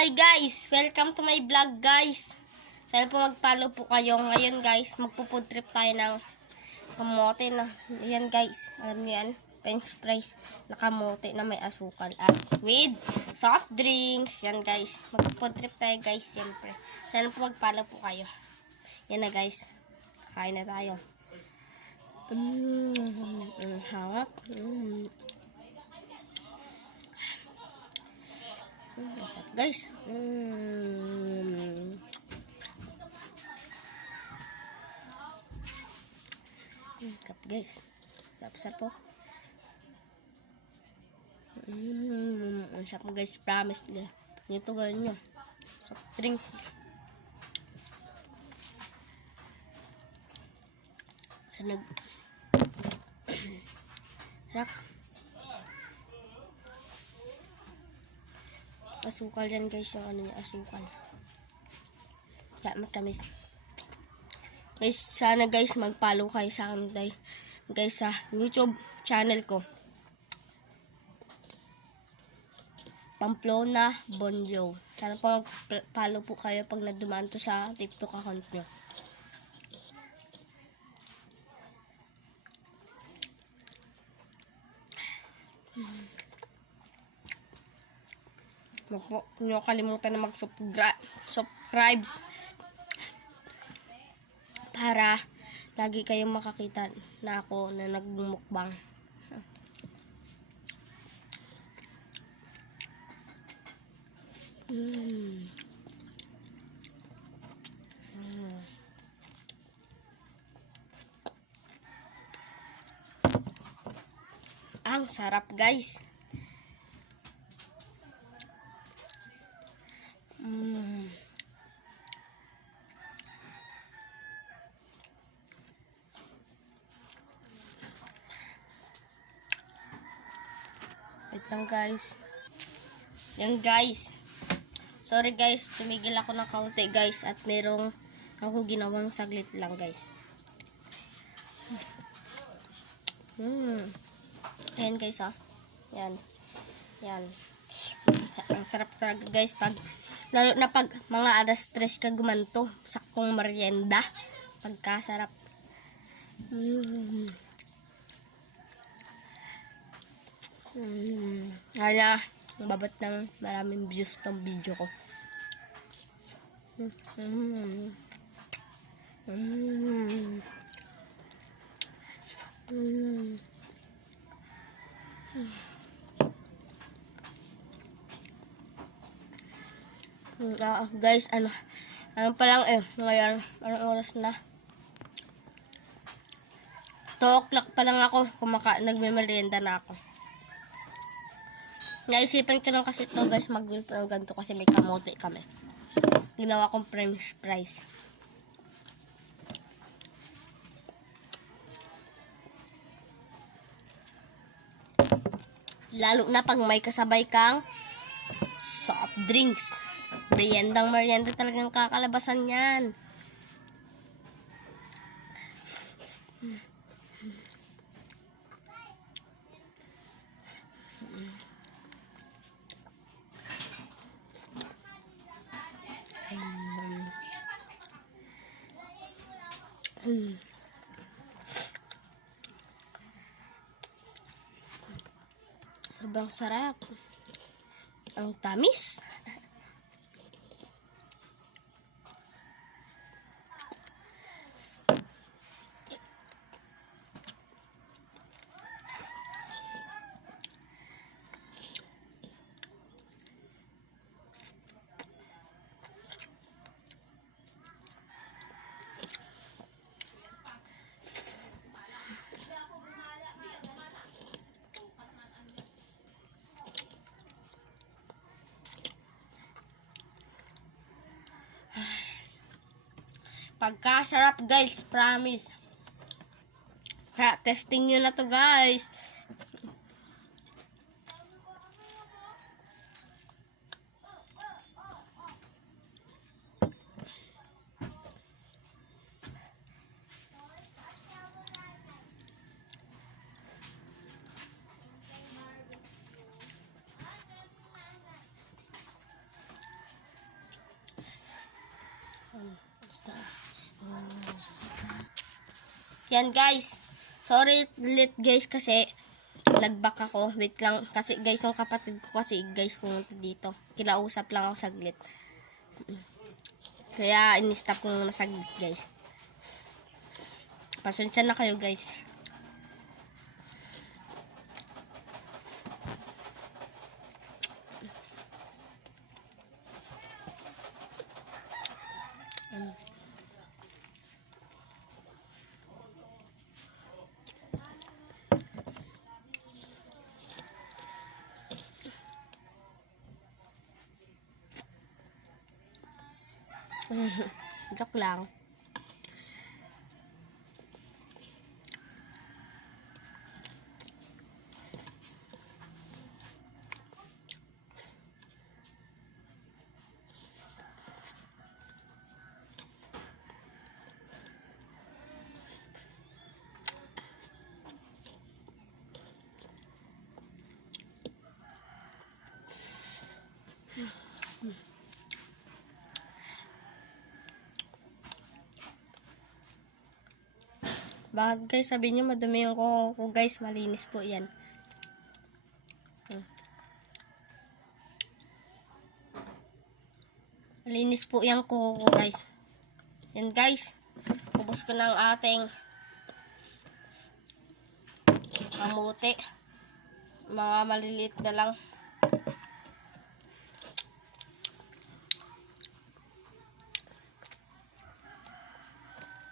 Hi guys! Welcome to my vlog guys. Sana po mag-follow po kayo. Ngayon guys, magpo-food trip tayo ng kamote na. Yan guys, alam niyo yan. French fries na kamote na may asukal at with soft drinks. Yan guys, magpo-food trip tayo guys siyempre. Sana po mag-follow po kayo. Yan na guys, kain na tayo. Harap. Masarap guys. Kap guys. Sarap po. Masarap guys, promise nyo. Ito gawin nyo. Soft drinks. Sarap. Asukal yan guys, yung ano niya, asukal. Kaya matamis. Guys, sana guys mag-follow kayo sa akin guys sa YouTube channel ko. Pamplona Bonjo. Sana po mag-follow po kayo pag nadumaan to sa TikTok account nyo. Huwag nyo kalimutan na mag-subscribe para lagi kayong makakita na ako na nagmumukbang. Ang sarap guys. Wait lang guys. Yan guys. Sorry guys, tumigil ako ng kaunti guys at merong akong ginawang saglit lang guys. Ayan guys ah. Yan. Yan. Ang sarap talaga guys pag lalo na pag mga alas 3 ka gumanto, saktong merienda. Pagkasarap. Hala, babat ng maraming views tong video ko. Guys, ano pa lang ngayon, anong oras na? 2 o'clock pa lang ako, nagme-merienda na ako. Naisipan ko lang kasi ito guys, magluto ng ganito kasi may kamote kami. Ginawa kong French fries. Lalo na pag may kasabay kang soft drinks. Merienda talagang kakalabasan yan. Sobrang sarap. Ang tamis. Pagkasarap guys, promise. Kaya testing nyo na to guys. Yan guys. Sorry ulit guys kasi nag-back ako. Wait lang. Kasi guys, yung kapatid ko kasi guys pumunta dito. Kinausap lang ako saglit. Kaya in-stop ko muna saglit guys. Pasensya na kayo guys. Joke lang. Bakit guys, sabi niyo madumi yung kuko ko guys, malinis po yan. Malinis po yung kuko ko guys. Yan guys, ubos ko ng ating kamuti. Mga maliliit na lang.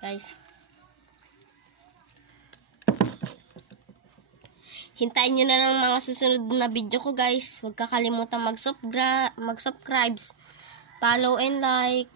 Guys. Hintayin nyo na lang mga susunod na video ko guys. Huwag kakalimutan mag-subscribe, follow and like.